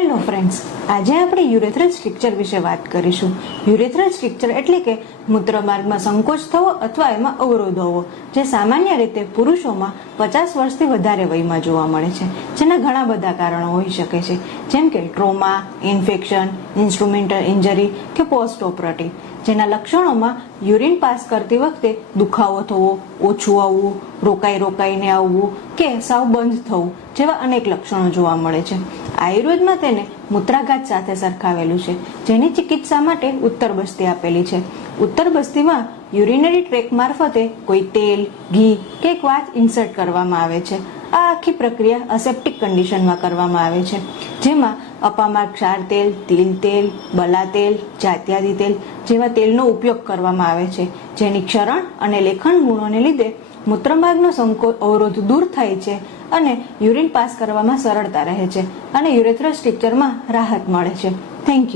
Hello friends, આજે આપણે urethral structure વિશે વાત કરીશું. યુરેથ્રલ સ્ટ્રક્ચર એટલે કે મૂત્રમાર્ગમાં સંકોચ થવો અથવા એમાં અવરોધ હોવો, જે સામાન્ય રીતે પુરુષોમાં 50 વર્ષથી વધારે વયમાં જોવા મળે છે, જેના ઘણા બધા કારણો હોઈ શકે છે, જેમ કે ટ્રોમા, ઇન્ફેક્શન, ઇન્સ્ટ્રુમેન્ટલ ઇન્જરી કે પોસ્ટ ઓપરેટિવ. જેના લક્ષણોમાં યુરિન પાસ કરતી વખતે દુખાવો થવો, ઓછું આવવું, રોકાઈને આવવું કે સાવ બંધ થવું જેવા અનેક લક્ષણો જોવા મળે છે. આયુર્વેદમાં તેને મૂત્રાઘાત સાથે સરખાવેલું છે, જેની ચિકિત્સા માટે ઉત્તર બસ્તી આપેલી છે. ઉત્તર બસ્તીમાં યુરિનરી ટ્રેક મારફતે કોઈ તેલ, ઘી કે એક વાત ઇન્સર્ટ કરવામાં આવે છે. આ આખી પ્રક્રિયા અસેપ્ટિક કન્ડિશનમાં કરવામાં આવે છે, જેમાં અપામાર્ગ ક્ષાર તેલ, તિલ તેલ, બલા તેલ, જાત્યાદી તેલ જેવા તેલનો ઉપયોગ કરવામાં આવે છે, જેની ક્ષરણ અને લેખન ગુણોને લીધે મૂત્રમાર્ગનો સંકોચ અવરોધ દૂર થાય છે અને યુરિન પાસ કરવામાં સરળતા રહે છે અને યુરેથ્રલ સ્ટ્રક્ચરમાં રાહત મળે છે. Thank you.